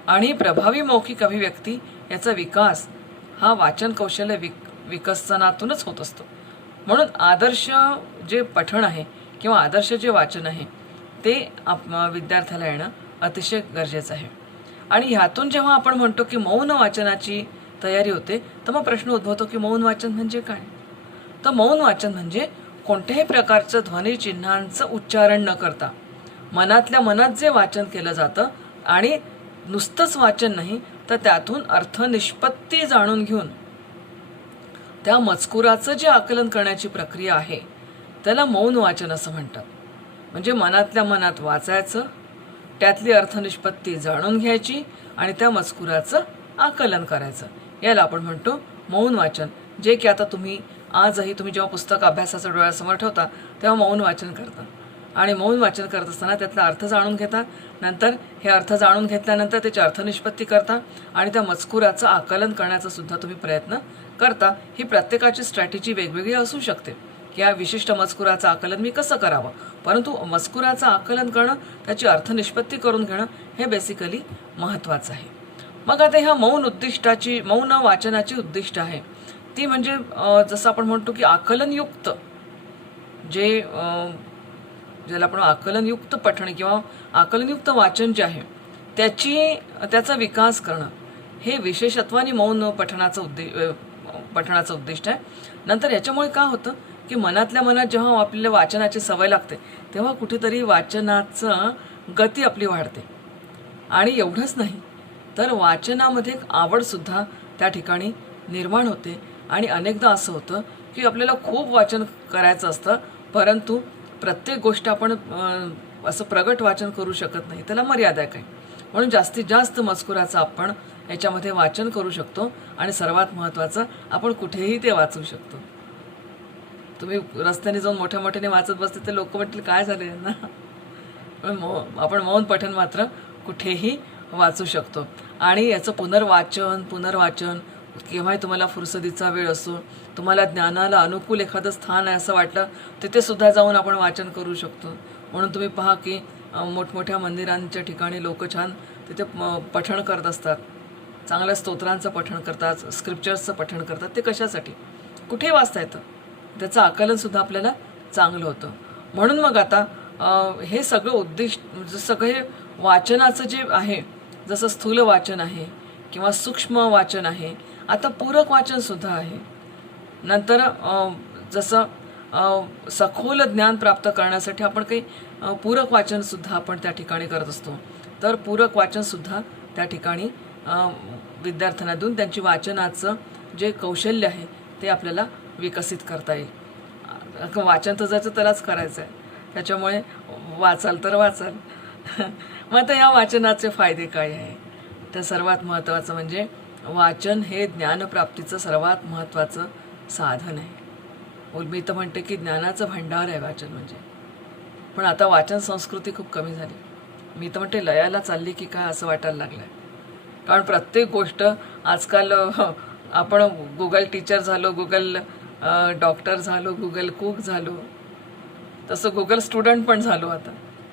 आणि प्रभावी मौखिक अभिव्यक्ती याचा विकास हा वाचन कौशल्य विकसनातूनच होत असतो. म्हणून आदर्श जे पठण आहे किंवा आदर्श जे वाचन आहे ते विद्यार्थ्याला येणं अतिशय गरजेचं आहे. आणि ह्यातून जेव्हा आपण म्हणतो की मौन वाचनाची तयारी होते तर मग प्रश्न उद्भवतो की मौन वाचन म्हणजे काय. तर मौन वाचन म्हणजे कोणत्याही प्रकारचं ध्वनिचिन्हांचं उच्चारण न करता मनातल्या मनात जे वाचन केलं जातं, आणि नुसतंच वाचन नाही तर त्यातून अर्थनिष्पत्ती जाणून घेऊन त्या मजकुराचं जे आकलन करण्याची प्रक्रिया आहे त्याला मौन वाचन असं म्हणतात. म्हणजे मनातल्या मनात वाचायचं, त्यातली अर्थनिष्पत्ती जाणून घ्यायची आणि त्या मजकुराचं आकलन करायचं, याला आपण म्हणतो मौन वाचन. जे की आता तुम्ही आजही तुम्ही जेव्हा पुस्तक अभ्यासाचं डोळ्यासमोर ठेवता तेव्हा मौन वाचन करता, आणि मौन वाचन करत असताना त्यातला अर्थ जाणून घेता, नंतर हे अर्थ जाणून घेतल्यानंतर त्याची अर्थनिष्पत्ती करता आणि त्या मजकुराचं आकलन करण्याचा सुद्धा तुम्ही प्रयत्न करता. ही प्रत्येकाची स्ट्रॅटेजी वेगवेगळी असू शकते की या विशिष्ट मजकुराचं आकलन मी कसं करावं, परंतु मजकुराचं आकलन करणं, त्याची अर्थनिष्पत्ती करून घेणं हे बेसिकली महत्त्वाचं आहे. मग आता ह्या मौन वाचनाची उद्दिष्ट आहे ती म्हणजे जसं आपण म्हणतो की आकलनयुक्त ज्याला आपण आकलनयुक्त पठण किंवा आकलनयुक्त वाचन जे आहे त्याचा विकास करणं हे विशेषत्वाने मौन पठणाचं उद्दिष्ट आहे. नंतर याच्यामुळे काय होतं की मनातल्या मनात जेव्हा आपल्याला वाचनाची सवय लागते तेव्हा कुठेतरी वाचनाचं गती आपली वाढते, आणि एवढंच नाही तर वाचनामध्ये एक आवडसुद्धा त्या ठिकाणी निर्माण होते. आणि अनेकदा असं होतं की आपल्याला खूप वाचन करायचं असतं, परंतु प्रत्येक गोष्ट आपण असं प्रगट वाचन करू शकत नाही, त्याला मर्यादा आहे. म्हणून जास्तीत जास्त मजकुराचं आपण याच्यामध्ये वाचन करू शकतो, आणि सर्वात महत्त्वाचं आपण कुठेही ते वाचू शकतो. तुम्ही रस्त्याने जाऊन मोठ्या मोठ्याने वाचत बसते तर लोक म्हणतील काय झाले ना, पण आपण मौन पठण मात्र कुठेही वाचू शकतो. आणि याचं पुनर्वाचन केव्हाही तुम्हाला फुरसतीचा वेळ असो, तुम्हाला ज्ञानाला अनुकूल एखादं स्थान आहे असं वाटलं तिथे सुद्धा जाऊन आपण वाचन करू शकतो. म्हणून तुम्ही पहा की मोठमोठ्या मंदिरांच्या ठिकाणी लोक छान तिथे पठण करत असतात, चांगल्या स्तोत्रांचं पठण करतात, स्क्रिप्चर्सचं पठण करतात. ते कशासाठी? कुठेही वाचता येतं, त्याचं आकलनसुद्धा आपल्याला चांगलं होतं. म्हणून मग आता हे सगळं सगळे वाचनाचं जे आहे, जसं स्थूल वाचन आहे किंवा सूक्ष्म वाचन आहे, आता पूरक वाचनसुद्धा आहे. नंतर जसं सखोल ज्ञान प्राप्त करण्यासाठी आपण काही पूरक वाचनसुद्धा आपण त्या ठिकाणी करत असतो. तर पूरक वाचनसुद्धा त्या ठिकाणी विद्यार्थ्यांना देऊन त्यांची वाचनाचं जे कौशल्य आहे ते आपल्याला विकसित करता येईल. वाचन तर जायचं त्यालाच करायचं आहे, त्याच्यामुळे वाचाल तर वाचाल. मग आता या वाचनाचे फायदे काय आहे? तर सर्वात महत्त्वाचं म्हणजे वाचन हे ज्ञानप्राप्तीचं सर्वात महत्त्वाचं साधन आहे. मी तर म्हणते की ज्ञानाचं भांडार आहे वाचन म्हणजे. पण आता वाचन संस्कृती खूप कमी झाली. मी तर म्हणते लयाला चालली की काय असं वाटायला लागलं आहे. कारण प्रत्येक गोष्ट आजकाल आपण गुगल टीचर झालो, गुगल डॉक्टर झालो, गुगल कुक झालो, तसं गुगल स्टुडंट पण झालो. आता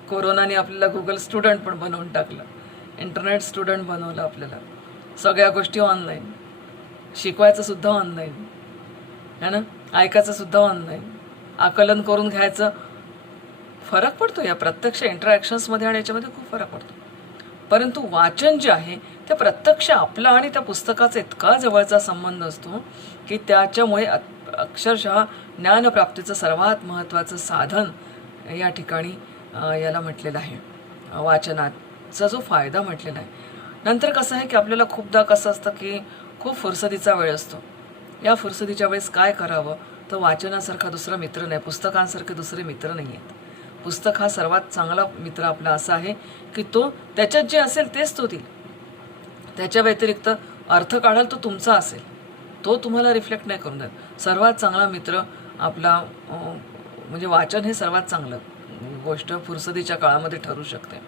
कोरोनाने आपल्याला गुगल स्टुडंट पण बनवून टाकलं, इंटरनेट स्टुडंट बनवलं आपल्याला. सगळ्या गोष्टी ऑनलाईन, शिकवायचं सुद्धा ऑनलाईन है ना, ऐकायचं सुद्धा ऑनलाईन, आकलन करून घ्यायचं. फरक पडतो या प्रत्यक्ष इंटरॅक्शन्समध्ये आणि याच्यामध्ये खूप फरक पडतो. परंतु वाचन जे आहे ते प्रत्यक्ष आपला आणि त्या पुस्तकाचा इतका जवळचा संबंध असतो की त्याच्यामुळे अक्षरशः ज्ञानप्राप्तीचं सर्वात महत्त्वाचं साधन या ठिकाणी याला म्हटलेलं आहे, वाचनाचा जो फायदा म्हटलेला आहे. नंतर कसं आहे की आपल्याला खूपदा कसं असतं की खूप फुरसतीचा वेळ असतो. या फुरसतीच्या वेळेस काय करावं, तर वाचनासारखा दुसरा मित्र नाही, पुस्तकांसारखे दुसरे मित्र नाही आहेत. पुस्तक हा सर्वात चांगला मित्र आपला असा आहे की तो त्याच्यात जे असेल तेच तो देईल. त्याच्या व्यतिरिक्त अर्थ काढाल तो तुमचा असेल, तो तुम्हाला रिफ्लेक्ट नाही करून देत. सर्वात चांगला मित्र आपला म्हणजे वाचन हे सर्वात चांगलं गोष्ट फुरसतीच्या काळामध्ये ठरू शकते.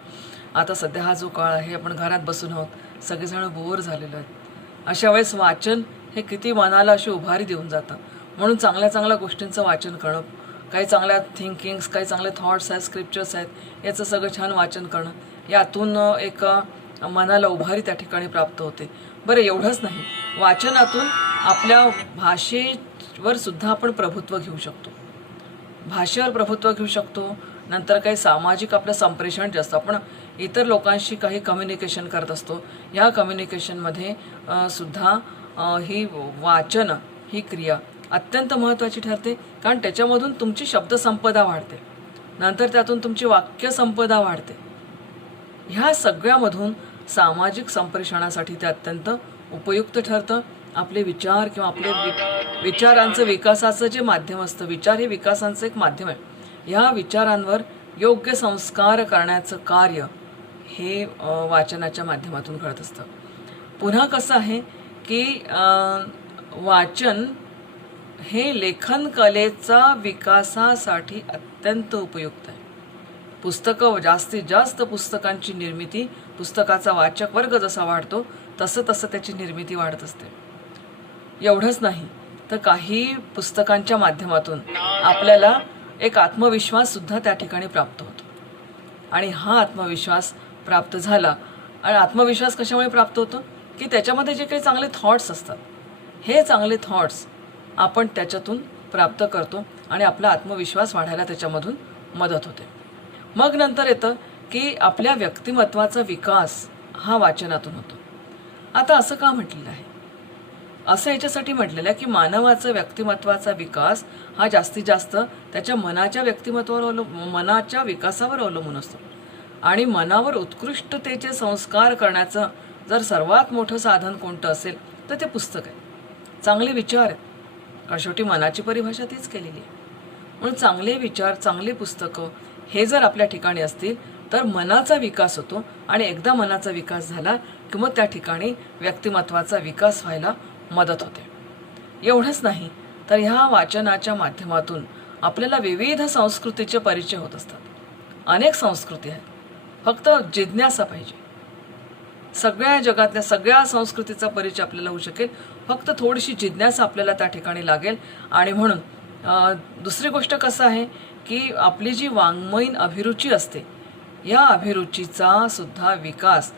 आता सध्या हा जो काळ आहे, आपण घरात बसून आहोत, सगळेजण बोर झालेलो आहेत. अशा वेळेस वाचन हे किती मनाला अशी उभारी देऊन जातं. म्हणून चांगल्या चांगल्या गोष्टींचं वाचन करणं, काही चांगल्या थिंकिंग्स, काही चांगले थॉट्स आहेत, स्क्रिप्चर्स आहेत, याचं सगळं छान वाचन करणं, यातून एक मनाला उभारी त्या ठिकाणी प्राप्त होते. बरं, एवढंच नाही, वाचनातून आपल्या भाषेवर सुद्धा आपण प्रभुत्व घेऊ शकतो, भाषेवर प्रभुत्व घेऊ शकतो. नंतर काही सामाजिक आपलं संप्रेषण जे असतं, आपण इतर लोकांशी काही कम्युनिकेशन करत असतो, या कम्युनिकेशनमध्ये सुद्धा ही वाचन ही क्रिया अत्यंत महत्त्वाची ठरते. कारण त्याच्यामधून तुमची शब्दसंपदा वाढते, नंतर त्यातून तुमची वाक्यसंपदा वाढते. ह्या सगळ्यामधून सामाजिक संप्रेषणासाठी ते अत्यंत उपयुक्त ठरतं. आपले विचार किंवा आपले विचारांचं विकासाचं जे माध्यम असतं, विचार हे विकासांचं एक माध्यम आहे. ह्या विचारांवर योग्य संस्कार करण्याचं कार्य हे वाचनाच्या माध्यमातून घडत असतं. पुन्हा कसं आहे की वाचन हे लेखन कलेचा विकासासाठी अत्यंत उपयुक्त आहे. पुस्तकं, जास्तीत जास्त पुस्तकांची निर्मिती, पुस्तकाचा वाचक वर्ग जसा वाढतो तसं तसं त्याची निर्मिती वाढत असते. एवढंच नाही तर काही पुस्तकांच्या माध्यमातून आपल्याला एक आत्मविश्वाससुद्धा त्या ठिकाणी प्राप्त होतो. आणि हा आत्मविश्वास प्राप्त झाला, आणि आत्मविश्वास कशामुळे प्राप्त होतो की त्याच्यामध्ये जे काही चांगले थॉट्स असतात, हे चांगले थॉट्स आपण त्याच्यातून प्राप्त करतो आणि आपला आत्मविश्वास वाढायला त्याच्यामधून मदत होते. मग नंतर येतं की आपल्या व्यक्तिमत्वाचा विकास हा वाचनातून होतो. आता असं का म्हटलेलं आहे? असं याच्यासाठी म्हटलेलं आहे की मानवाचा व्यक्तिमत्वाचा विकास हा जास्तीत जास्त त्याच्या मनाच्या विकासावर अवलंबून असतो. आणि मनावर उत्कृष्टतेचे संस्कार करण्याचं जर सर्वात मोठं साधन कोणतं असेल तर ते पुस्तक आहे. चांगले विचार आहेत, कारण शेवटी मनाची परिभाषा तीच केलेली आहे. म्हणून चांगले विचार, चांगली पुस्तकं हे जर आपल्या ठिकाणी असतील तर मनाचा विकास होतो. आणि एकदा मनाचा विकास झाला की मग त्या ठिकाणी व्यक्तिमत्वाचा विकास व्हायला मदत होते. एवढंच नाही तर ह्या वाचनाच्या माध्यमातून आपल्याला विविध संस्कृतीचे परिचय होत असतात. अनेक संस्कृती आहेत, फक्त जिज्ञासा पाहिजे. सगळ्या जगातल्या सगळ्या संस्कृतीचा परिचय आपल्याला होऊ शकेल, फक्त थोडीशी जिज्ञासा आपल्याला त्या ठिकाणी लागेल. आणि म्हणून दुसरी गोष्ट कसं आहे की आपली जी वाङ्मयीन अभिरुची असते, या अभिरुचीचा सुद्धा विकास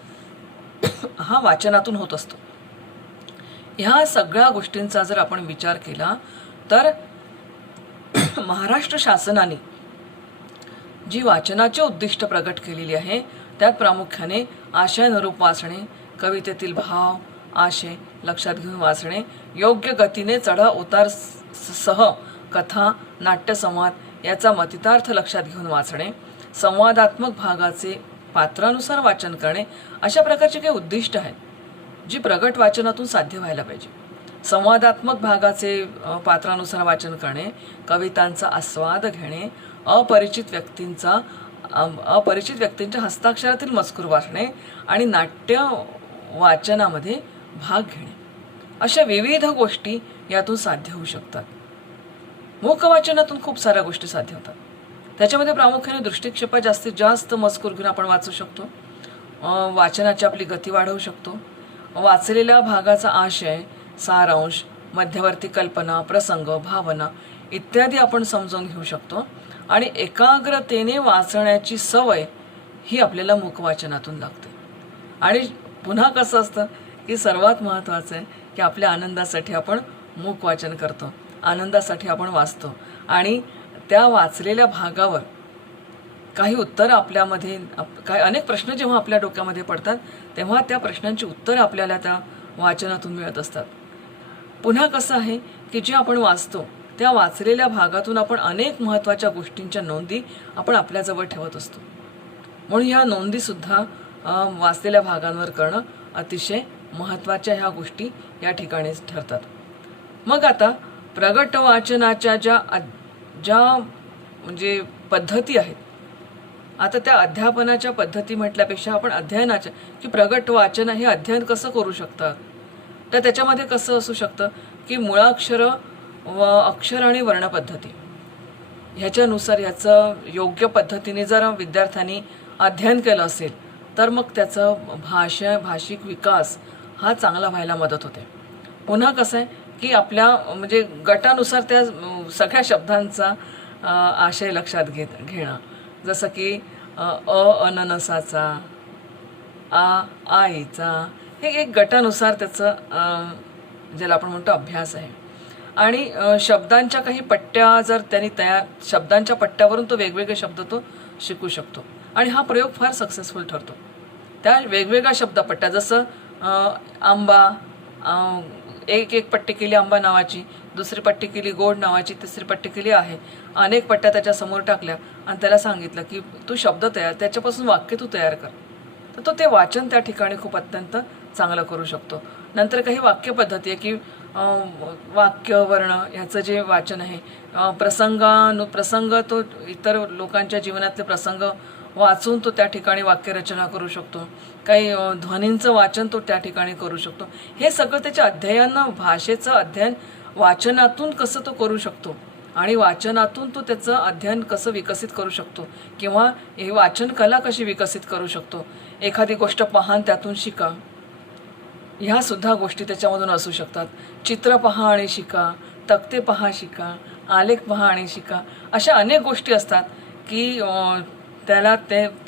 हा वाचनातून होत असतो. ह्या सगळ्या गोष्टींचा जर आपण विचार केला तर महाराष्ट्र शासनाने जी वाचनाचे उद्दिष्ट प्रगट केलेली आहे त्यात प्रामुख्याने आशयानुरूप वाचणे, कवितेतील भाव आशय लक्षात घेऊन वाचणे, योग्य गतीने चढा उतार सह कथा नाट्यसंवाद याचा मतितार्थ लक्षात घेऊन वाचणे, संवादात्मक भागाचे पात्रानुसार वाचन करणे, अशा प्रकारचे काही उद्दिष्ट आहेत जी प्रगट वाचनातून साध्य व्हायला पाहिजे. संवादात्मक भागाचे पात्रानुसार वाचन करणे, कवितांचा आस्वाद घेणे, अपरिचित व्यक्तींच्या हस्ताक्षरातील मजकूर वाचणे आणि नाट्य वाचनामध्ये भाग घेणे, अशा विविध गोष्टी यातून साध्य होऊ शकतात. मूक वाचनातून खूप साऱ्या गोष्टी साध्य होतात. त्याच्यामध्ये प्रामुख्याने दृष्टिक्षेपात जास्तीत जास्त मजकूर घेऊन आपण वाचू शकतो. वाचनाची आपली गती वाढवू शकतो. वाचलेल्या भागाचा आशय, सारांश, मध्यवर्ती कल्पना, प्रसंग, भावना इत्यादी आपण समजून घेऊ शकतो. आणि एकाग्रतेने वाचण्याची सवय ही आपल्याला मूकवाचनातून लागते. आणि पुन्हा कसं असतं की सर्वात महत्त्वाचं आहे की आपल्या आनंदासाठी आपण मूक वाचन करतो, आनंदासाठी आपण वाचतो. आणि त्या वाचलेल्या भागावर काही उत्तरं आपल्यामध्ये, काही अनेक प्रश्न जेव्हा आपल्या डोक्यामध्ये पडतात तेव्हा त्या प्रश्नांची उत्तरं आपल्याला त्या वाचनातून मिळत असतात. पुन्हा कसं आहे की जे आपण वाचतो त्या वाचलेल्या भागातून आपण अनेक महत्त्वाच्या गोष्टींच्या नोंदी आपण आपल्याजवळ ठेवत असतो. म्हणून ह्या नोंदीसुद्धा वाचलेल्या भागांवर करणं अतिशय महत्त्वाच्या ह्या गोष्टी या ठिकाणी ठरतात. मग आता प्रगट वाचनाच्या ज्या म्हणजे पद्धती आहेत, आता त्या अध्यापनाच्या पद्धती म्हटल्यापेक्षा आपण अध्ययनाच्या की प्रगट वाचन हे अध्ययन कसं करू शकतात, तर त्याच्यामध्ये कसं असू शकतं की मुळाक्षर व अक्षर आणि वर्णपद्धती ह्याच्यानुसार ह्याचं योग्य पद्धतीने जर विद्यार्थ्यांनी अध्ययन केलं असेल तर मग त्याचं भाषिक विकास हा चांगला व्हायला मदत होते. पुन्हा कसं आहे की आपल्या म्हणजे गटानुसार त्या सगळ्या शब्दांचा आशय लक्षात घेणं, जसं की अननसाचा, आईचा, हे एक गटानुसार त्याचं ज्याला आपण म्हणतो अभ्यास आहे. आणि शब्दांच्या काही पट्ट्या जर त्यांनी शब्दांच्या पट्ट्यावरून तो वेगवेगळे शब्द तो शिकू शकतो. आणि हा प्रयोग फार सक्सेसफुल ठरतो. त्या वेगवेगळ्या शब्दपट्ट्या, जसं आंबा, एक पट्टी केली आंबा नावाची, दुसरी पट्टी केली गोड नावाची, तिसरी पट्टी केली आहे, अनेक पट्ट्या त्याच्या समोर टाकल्या आणि त्याला सांगितलं की तू शब्द त्याच्यापासून वाक्य तू तयार कर, तर तो ते वाचन त्या ठिकाणी खूप अत्यंत चांगलं करू शकतो. नंतर काही वाक्यपद्धती आहे की वाक्य वर्ण ह्याचं जे वाचन आहे, प्रसंग तो इतर लोकांच्या जीवनातले प्रसंग वाचून तो त्या ठिकाणी वाक्यरचना करू शकतो. काही ध्वनींचं वाचन तो त्या ठिकाणी करू शकतो. हे सगळं त्याचे अध्ययन, भाषेचं अध्ययन वाचनातून कसं तो करू शकतो आणि वाचनातून तो त्याचं अध्ययन कसं विकसित करू शकतो किंवा हे वाचन कला कशी विकसित करू शकतो. एखादी गोष्ट पहा त्यातून शिका, ह्या सुद्धा गोष्टी त्याच्यामधून असू शकतात. चित्र पहा आणि शिका, तक्ते पहा शिका, आलेख पहा आणि शिका, अशा अनेक गोष्टी असतात की त्याला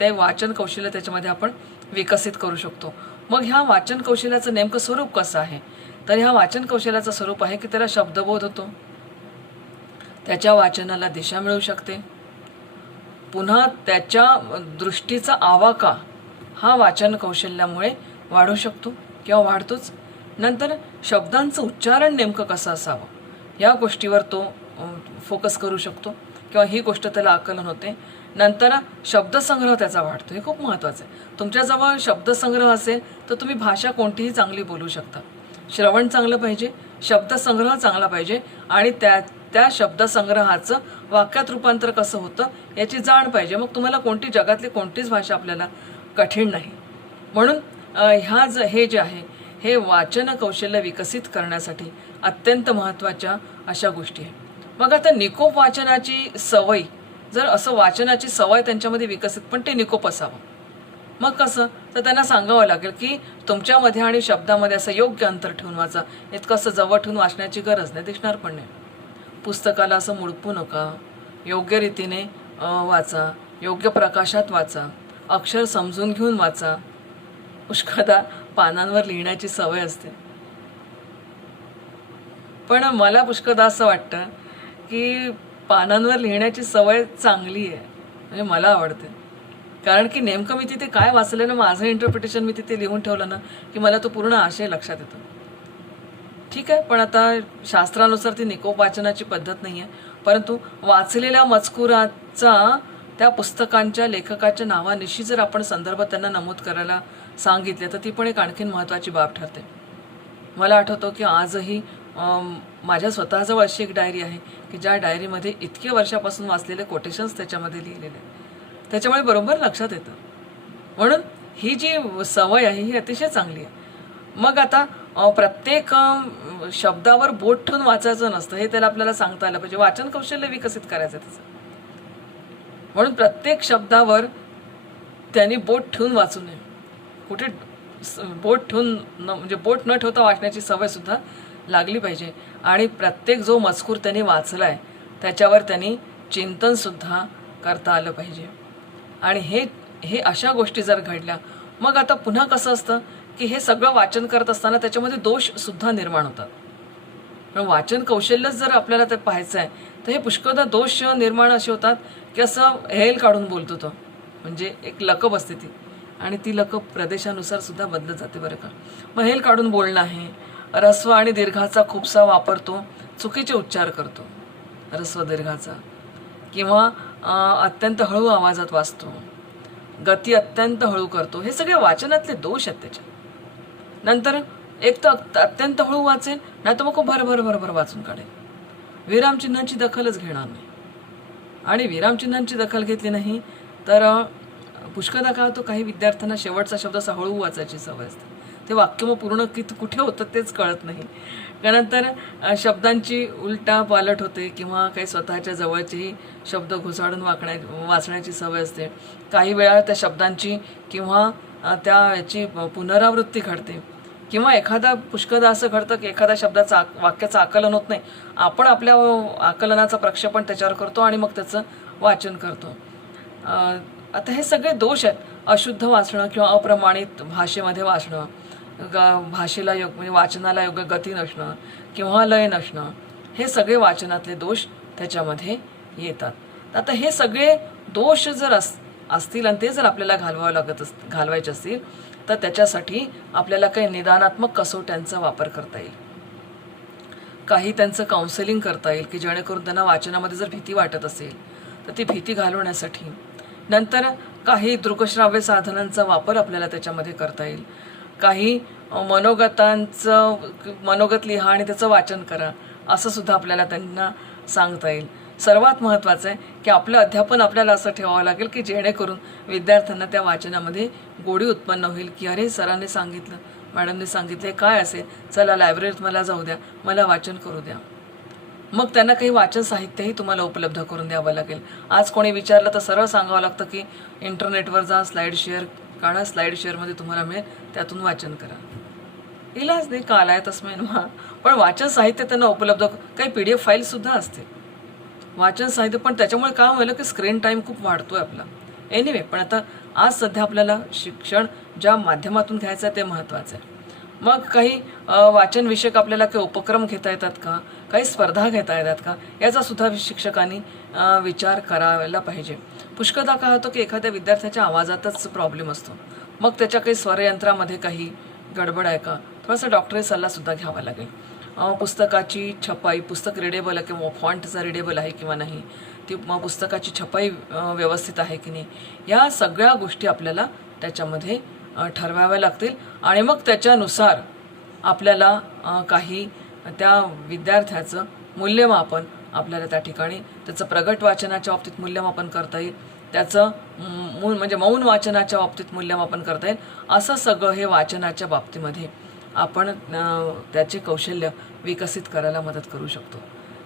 ते वाचन कौशल्य त्याच्यामध्ये आपण विकसित करू शकतो. मग ह्या वाचन कौशल्याचं नेमकं स्वरूप कसं आहे, तर ह्या वाचन कौशल्याचं स्वरूप आहे की त्याला शब्दबोध होतो, त्याच्या वाचनाला दिशा मिळू शकते, पुन्हा त्याच्या दृष्टीचा आवाका हा वाचन कौशल्यामुळे वाढू शकतो किंवा वाढतोच. नंतर शब्दांचं उच्चारण नेमकं कसं असावं या गोष्टीवर तो फोकस करू शकतो किंवा ही गोष्ट त्याला आकलन होते. नंतर शब्दसंग्रह त्याचा वाढतो, हे खूप महत्त्वाचं आहे. तुमच्याजवळ शब्दसंग्रह असेल तर तुम्ही भाषा कोणतीही चांगली बोलू शकता. श्रवण चांगलं पाहिजे, शब्दसंग्रह चांगला पाहिजे आणि त्या शब्दसंग्रहाचं वाक्यात रूपांतर कसं होतं याची जाण पाहिजे. मग तुम्हाला जगातली कोणतीच भाषा आपल्याला कठीण नाही. म्हणून हे जे आहे हे वाचन कौशल्य विकसित करण्यासाठी अत्यंत महत्त्वाच्या अशा गोष्टी आहेत. मग आता निकोप वाचनाची सवय, जर असं वाचनाची सवय त्यांच्यामध्ये विकसित, पण ते निकोप असावं. मग कसं, तर त्यांना सांगावं लागेल की तुमच्यामध्ये आणि शब्दामध्ये असं योग्य अंतर ठेवून वाचा. इतकं असं जवळ ठेवून वाचण्याची गरज नाही, दिसणार पण नाही. पुस्तकाला असं मुडपू नका, योग्य रीतीने वाचा, योग्य प्रकाशात वाचा, अक्षर समजून घेऊन वाचा. पुष्कळदा पानांवर लिहिण्याची सवय असते, पण मला पुष्कळदा असं वाटतं की पानांवर लिहिण्याची सवय चांगली आहे, म्हणजे मला आवडते. कारण की नेमकं मी तिथे काय वाचलेलं, माझं इंटरप्रिटेशन मी तिथे लिहून ठेवलं ना की मला तो पूर्ण आशय लक्षात येतो. ठीक आहे, पण आता शास्त्रानुसार ती निकोप वाचनाची पद्धत नाही आहे, परंतु वाचलेल्या मजकुराचा त्या पुस्तकांच्या लेखकाच्या नावानिशी जर आपण संदर्भ त्यांना नमूद करायला सांगितले तर ती पण एक आणखीन महत्त्वाची बाब ठरते. मला आठवतो की आजही माझ्या स्वतःजवळ अशी एक डायरी आहे की ज्या डायरीमध्ये इतके वर्षापासून वाचलेले कोटेशन्स त्याच्यामध्ये लिहिलेले, त्याच्यामुळे बरोबर लक्षात येतं. म्हणून ही जी सवय आहे ही अतिशय चांगली आहे. मग आता प्रत्येक शब्दावर बोट ठेवून वाचायचं नसतं, हे त्याला आपल्याला सांगता आलं पाहिजे. वाचन कौशल्य विकसित करायचं त्याचं. म्हणून प्रत्येक शब्दावर त्यांनी बोट ठेवून वाचू नये. कुठे बोट ठेवून म्हणजे बोट न ठेवता वाचण्याची सवय सुद्धा लागली पाहिजे. आणि प्रत्येक जो मजकूर त्यांनी वाचलाय त्याच्यावर त्यांनी चिंतनसुद्धा करता आलं पाहिजे. आणि हे अशा गोष्टी जर घडल्या, मग आता पुन्हा कसं असतं की हे सगळं वाचन करत असताना त्याच्यामध्ये दोषसुद्धा निर्माण होतात. पण वाचन कौशल्यच जर आपल्याला ते पाहायचं आहे तर हे पुष्कळदा दोष निर्माण असे होतात की असं हेल काढून बोलतो तो, म्हणजे एक लकब असते ती, आणि ती लकब प्रदेशानुसार सुद्धा बदलत जाते बरं का. मग हेल काढून बोलणं आहे, ऱ्हस्व आणि दीर्घाचा खूपसा वापरतो, चुकीचे उच्चार करतो ऱ्हस्व दीर्घाचा, किंवा अत्यंत हळू आवाजात वाचतो, गती अत्यंत हळू करतो. हे सगळे वाचनातले दोष आहेत त्याच्यात. नंतर एक तर अत्यंत हळू वाचेल, नाही तर मग खूप भरभर वाचून काढेल. विरामचिन्हांची दखलच घेणार नाही, आणि विरामचिन्हांची दखल घेतली नाही तर पुष्कळदा काय होतं, काही विद्यार्थ्यांना शेवटचा शब्द असा हळू वाचायची सवय असते. ते वाक्य मग पूर्ण कुठे होतं तेच कळत नाही. त्यानंतर शब्दांची उलटा पालट होते, किंवा काही स्वतःच्या जवळचेही शब्द घुसाडून वाचण्याची सवय असते. काही वेळा त्या शब्दांची किंवा याची पुनरावृत्ती घडते, किंवा एखादा पुष्कळदा असं घडतं की एखाद्या शब्दाचं वाक्याचं आकलन होत नाही, आपण आपल्या आकलनाचं प्रक्षेपण त्याच्यावर करतो आणि मग त्याचं वाचन करतो. आता हे सगळे दोष आहेत. अशुद्ध वाचणं किंवा अप्रमाणित भाषेमध्ये वाचणं, भाषेला म्हणजे वाचनाला योग्य गती नसणं किंवा लय नसणं, हे सगळे वाचनातले दोष त्याच्यामध्ये येतात. आता हे सगळे दोष जर असतील आणि ते जर आपल्याला घालवायचे असतील तर त्याच्यासाठी आपल्याला काही निदानात्मक कसोट्यांचा वापर करता येईल. काही त्यांचं काउन्सिलिंग करता येईल की जेणेकरून त्यांना वाचनामध्ये जर भीती वाटत असेल तर ती भीती घालवण्यासाठी. नंतर काही दृकश्राव्य साधनांचा वापर आपल्याला त्याच्यामध्ये करता येईल. काही मनोगत लिहा आणि त्याचं वाचन करा, असं सुद्धा आपल्याला त्यांना सांगता येईल. सर्वात महत्त्वाचं आहे की आपलं अध्यापन आपल्याला असं ठेवावं लागेल की जेणेकरून विद्यार्थ्यांना त्या वाचनामध्ये गोडी उत्पन्न होईल की अरे सरांनी सांगितलं, मॅडमने सांगितले, काय असेल, चला लायब्ररीत मला जाऊ द्या, मला वाचन करू द्या. मग त्यांना काही वाचन साहित्यही तुम्हाला उपलब्ध करून द्यावं लागेल. आज कोणी विचारलं तर सरळ सांगावं लागतं की इंटरनेटवर जा, स्लाईड शेअर काढा, स्लाईड शेअरमध्ये तुम्हाला मिळेल, त्यातून वाचन करा. इलाज नाही, कालाय तस्मै नमः. पण वाचन साहित्य त्यांना उपलब्ध, काही PDF फाईलसुद्धा असते वाचन साहित्य. पण त्याच्यामुळे काय व्हायला की स्क्रीन टाईम खूप वाढतोय आपला. एनिवे, पण आता आज सध्या आपल्याला शिक्षण ज्या माध्यमातून घ्यायचं आहे ते महत्त्वाचं आहे. मग काही वाचनविषयक आपल्याला काही उपक्रम घेता येतात का, काही स्पर्धा घेता येतात का, याचा सुद्धा शिक्षकांनी विचार करायला पाहिजे. पुष्कळदा काय होतं की एखाद्या विद्यार्थ्याच्या आवाजातच प्रॉब्लेम असतो, मग त्याच्या काही स्वरयंत्रामध्ये काही गडबड आहे का, थोडासा डॉक्टरी सल्लासुद्धा घ्यावा लागेल. पुस्तकाची छपाई, पुस्तक रिडेबल आहे किंवा फॉन्टचा रिडेबल आहे किंवा नाही, ती पुस्तकाची छपाई व्यवस्थित आहे की नाही, या सगळ्या गोष्टी आपल्याला त्याच्यामध्ये ठरवाव्या लागतील. आणि मग त्याच्यानुसार आपल्याला काही त्या विद्यार्थ्याचं मूल्यमापन आपल्याला त्या ठिकाणी, त्याचं प्रगट वाचनाच्या बाबतीत मूल्यमापन करता येईल, त्याचं म्हणजे मौन वाचनाच्या बाबतीत मूल्यमापन करता येईल. असं सगळं हे वाचनाच्या बाबतीमध्ये आपण त्याचे कौशल्य विकसित करायला मदत करू शकतो.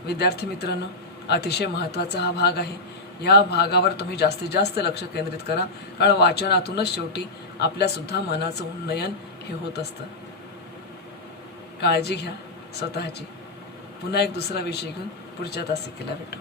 विद्यार्थी मित्रांनो, अतिशय महत्त्वाचा हा भाग आहे. या भागावर तुम्ही जास्तीत जास्त लक्ष केंद्रित करा, कारण वाचनातूनच शेवटी आपल्यासुद्धा मनाचं उन्नयन हे होत असतं. काळजी घ्या स्वतःची. पुन्हा एक दुसरा विषय घेऊन पुढच्या तासिकेला भेटू.